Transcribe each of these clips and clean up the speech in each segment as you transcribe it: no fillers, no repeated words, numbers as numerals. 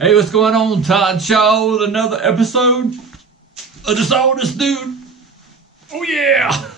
Hey, what's going on? Todd Shaw with another episode of the Sawdust Dude. Oh yeah!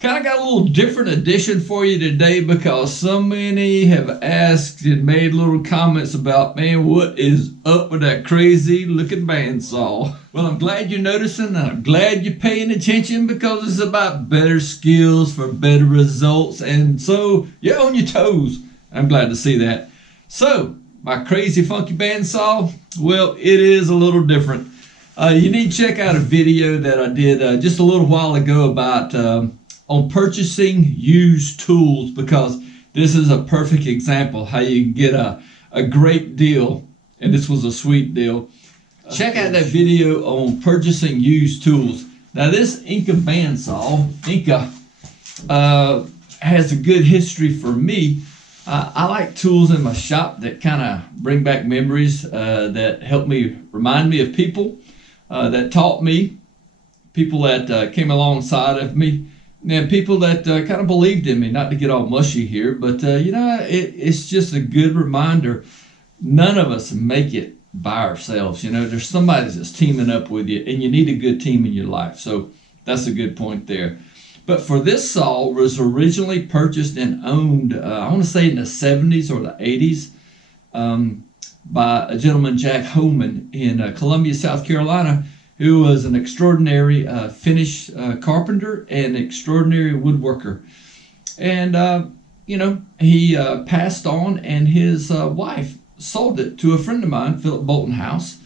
Kind of got a little different edition for you today because so many have asked and made little comments about, man, what is up with that crazy looking bandsaw? Well, I'm glad you're noticing and I'm glad you're paying attention because it's about better skills for better results, and so you're on your toes. I'm glad to see that. So, my crazy funky bandsaw, well, it is a little different. You need to check out a video that I did just a little while ago about on purchasing used tools, because this is a perfect example how you can get a great deal, and this was a sweet deal. Check out that video on purchasing used tools. Now this Inca bandsaw, Inca, has a good history for me. I like tools in my shop that kind of bring back memories, that help me, remind me of people that taught me, people that came alongside of me, and people that kind of believed in me. Not to get all mushy here, but it's just a good reminder. None of us make it by ourselves. There's somebody that's teaming up with you, and you need a good team in your life. So that's a good point there. But for this saw, was originally purchased and owned, I want to say in the 70s or the 80s, by a gentleman, Jack Homan, in Columbia, South Carolina, who was an extraordinary Finnish carpenter and extraordinary woodworker. And, he passed on, and his wife sold it to a friend of mine, Philip Boltonhouse.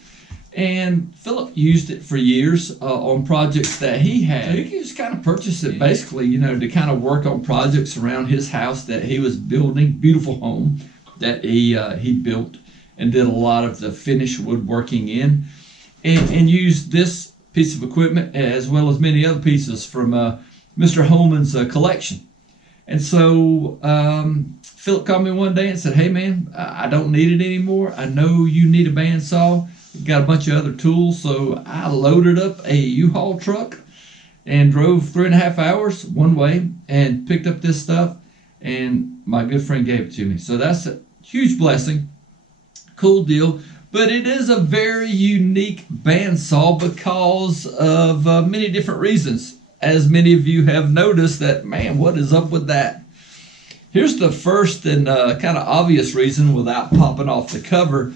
And Philip used it for years on projects that he had. So you can just kind of purchase it basically, to kind of work on projects around his house that he was building. Beautiful home that he built and did a lot of the finished woodworking in. And used this piece of equipment as well as many other pieces from Mr. Holman's collection. And so Philip called me one day and said, hey man, I don't need it anymore. I know you need a bandsaw. Got a bunch of other tools, so I loaded up a U-Haul truck and drove 3.5 hours one way and picked up this stuff, and my good friend gave it to me. So that's a huge blessing. Cool deal. But it is a very unique bandsaw because of many different reasons. As many of you have noticed that, man, what is up with that? Here's the first and kind of obvious reason without popping off the cover.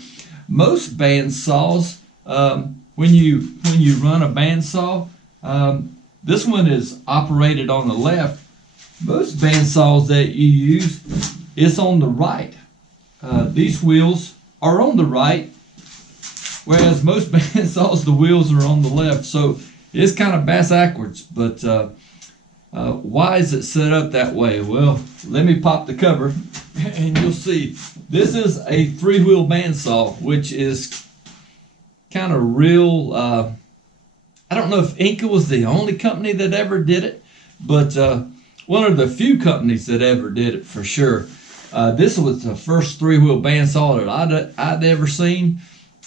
Most bandsaws, when you run a bandsaw, this one is operated on the left. Most bandsaws that you use, it's on the right. These wheels are on the right, whereas most bandsaws, the wheels are on the left. So it's kind of bass-ackwards, but why is it set up that way? Well, let me pop the cover and you'll see. This is a 3-wheel bandsaw, which is kind of real. I don't know if Inca was the only company that ever did it, but one of the few companies that ever did it for sure. This was the first 3-wheel bandsaw that I'd ever seen.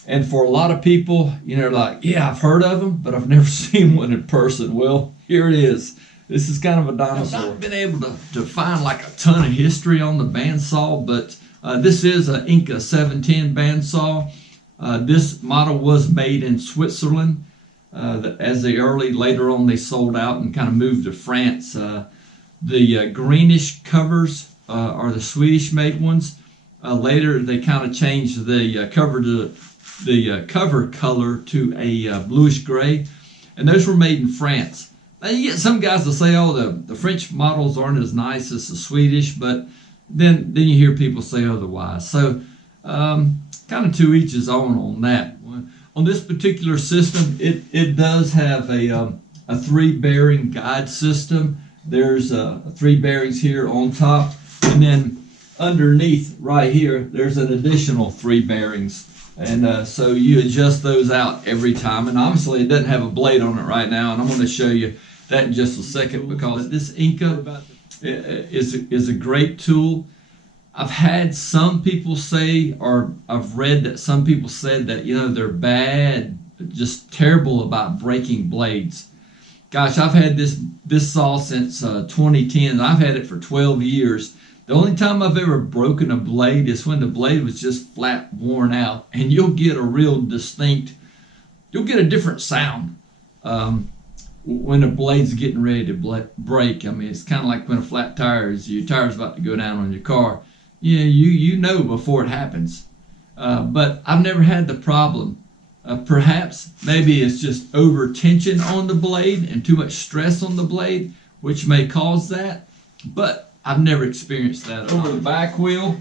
And for a lot of people, like, yeah, I've heard of them, but I've never seen one in person. Well, here it is. This is kind of a dinosaur. I've not been able to find like a ton of history on the bandsaw, but this is an Inca 710 bandsaw. This model was made in Switzerland. As later on they sold out and kind of moved to France. The greenish covers are the Swedish made ones. Later they kind of changed the cover color to a bluish gray, and those were made in France. Now you get some guys that say, oh, the French models aren't as nice as the Swedish, but then you hear people say otherwise. So kind of to each his own on that. On this particular system, it does have a 3-bearing guide system. There's 3 bearings here on top, and then underneath right here, there's an additional 3 bearings. And so you adjust those out every time. And obviously it doesn't have a blade on it right now, and I'm going to show you that in just a second, because this Inca is a great tool. I've had some people say, or I've read that some people said that, they're bad, just terrible about breaking blades. Gosh, I've had this saw since 2010. I've had it for 12 years. The only time I've ever broken a blade is when the blade was just flat worn out, and you'll get a real distinct, you'll get a different sound when the blade's getting ready to break. I mean, it's kind of like when a flat tire is, your tire's about to go down on your car. Yeah, you know before it happens. But I've never had the problem. Perhaps maybe it's just over tension on the blade and too much stress on the blade, which may cause that. But I've never experienced that. Over the back wheel,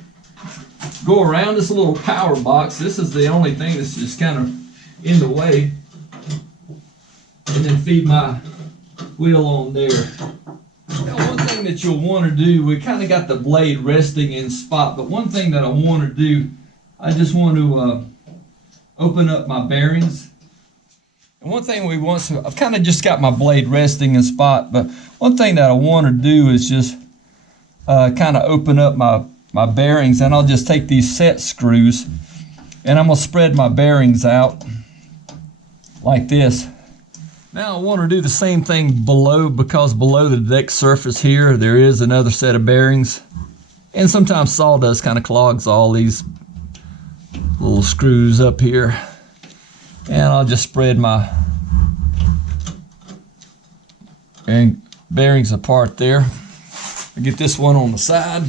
go around this little power box. This is the only thing that's just kind of in the way. And then feed my wheel on there. Now, one thing that you'll want to do, we kind of got the blade resting in spot, but one thing that I want to do, I just want to open up my bearings. And one thing we want to, I've kind of just got my blade resting in spot, but one thing that I want to do is just kind of open up my bearings, and I'll just take these set screws and I'm going to spread my bearings out like this. Now I want to do the same thing below, because below the deck surface here there is another set of bearings, and sometimes sawdust kind of clogs all these little screws up here, and I'll just spread my bearings apart there. I get this one on the side.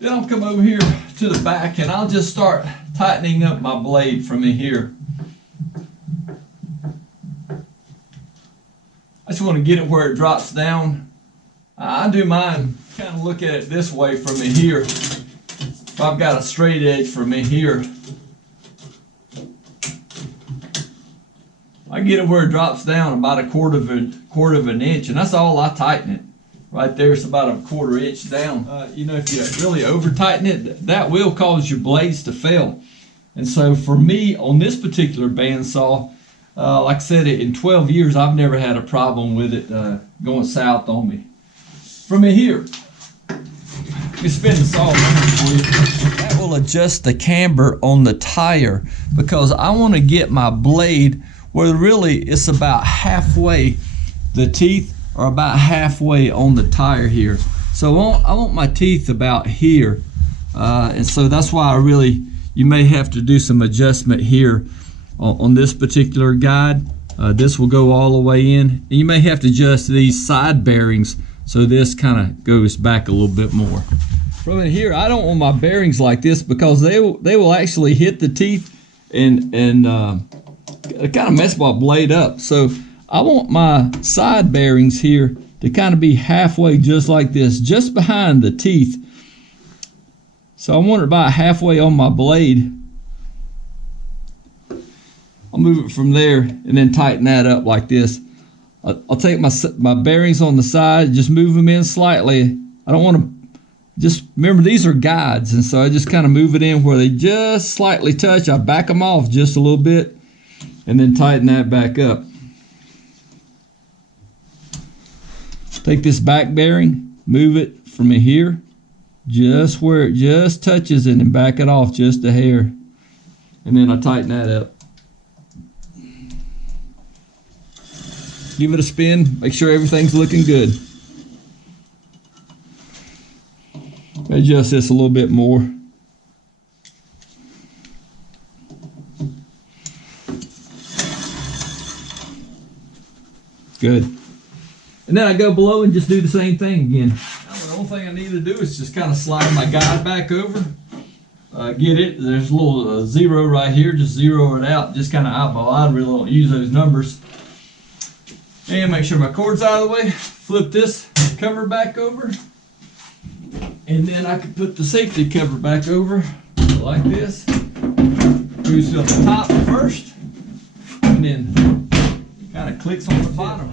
Then I'll come over here to the back and I'll just start tightening up my blade from in here. I just want to get it where it drops down. I do mine kind of look at it this way from in here. If I've got a straight edge from in here, I get it where it drops down about a quarter of an inch, and that's all I tighten it. Right there, it's about a 1/4 inch down. You know, if you really over tighten it, that will cause your blades to fail. And so for me, on this particular bandsaw, like I said, in 12 years, I've never had a problem with it going south on me. From in here, let me spin the saw around for you. That will adjust the camber on the tire, because I want to get my blade where really it's about halfway, the teeth are about halfway on the tire here. So I want my teeth about here, and so that's why you may have to do some adjustment here on this particular guide. This will go all the way in, and you may have to adjust these side bearings so this kind of goes back a little bit more. From in here, I don't want my bearings like this, because they will actually hit the teeth and kind of mess my blade up. So I want my side bearings here to kind of be halfway, just like this, just behind the teeth. So I want it about halfway on my blade. I'll move it from there and then tighten that up like this. I'll take my bearings on the side, just move them in slightly. I don't want to, just remember these are guides, and so I just kind of move it in where they just slightly touch. I back them off just a little bit and then tighten that back up. Take this back bearing, move it from here, just where it just touches it, and back it off just a hair. And then I tighten that up. Give it a spin, make sure everything's looking good. Adjust this a little bit more. Good. And then I go below and just do the same thing again. Now, the only thing I need to do is just kind of slide my guide back over. Get it, there's a little zero right here, just zero it out, just kind of eyeball. I really don't use those numbers. And make sure my cord's out of the way. Flip this cover back over. And then I can put the safety cover back over like this. Goes to the top first, and then kind of clicks on the bottom.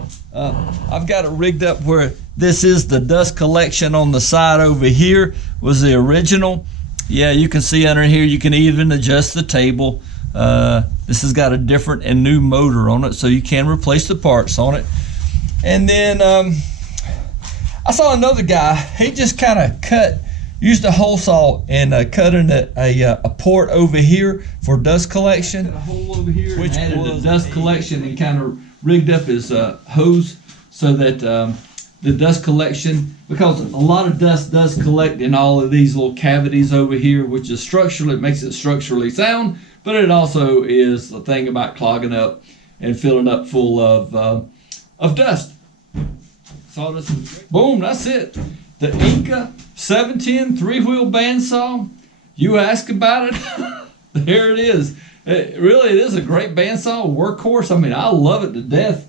I've got it rigged up where this is the dust collection on the side over here was the original. Yeah, you can see under here, you can even adjust the table. This has got a different and new motor on it, so you can replace the parts on it. And then I saw another guy, he just kind of used a hole saw and cut in a port over here for dust collection. Cut a hole over here, which added the dust collection, and kind of rigged up his hose so that the dust collection, because a lot of dust does collect in all of these little cavities over here, which is structurally, it makes it structurally sound, but it also is the thing about clogging up and filling up full of dust. Sawdust. Boom, that's it. The Inca 710 3-wheel bandsaw. You ask about it, there it is. It is a great bandsaw, workhorse. I mean, I love it to death.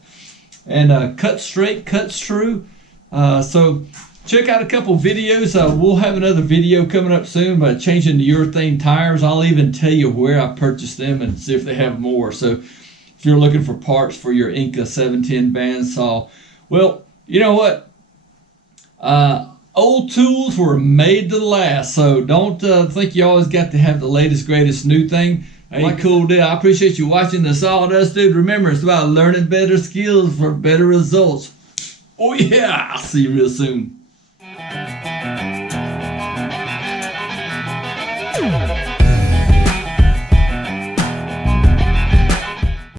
And cuts straight, cuts true. So check out a couple videos. We'll have another video coming up soon about changing the urethane tires. I'll even tell you where I purchased them and see if they have more. So if you're looking for parts for your Inca 710 bandsaw, well, you know what? Old tools were made to last. So don't think you always got to have the latest, greatest new thing. Hey, cool deal. I appreciate you watching the Sawdust Dude. Remember, it's about learning better skills for better results. Oh yeah, I'll see you real soon.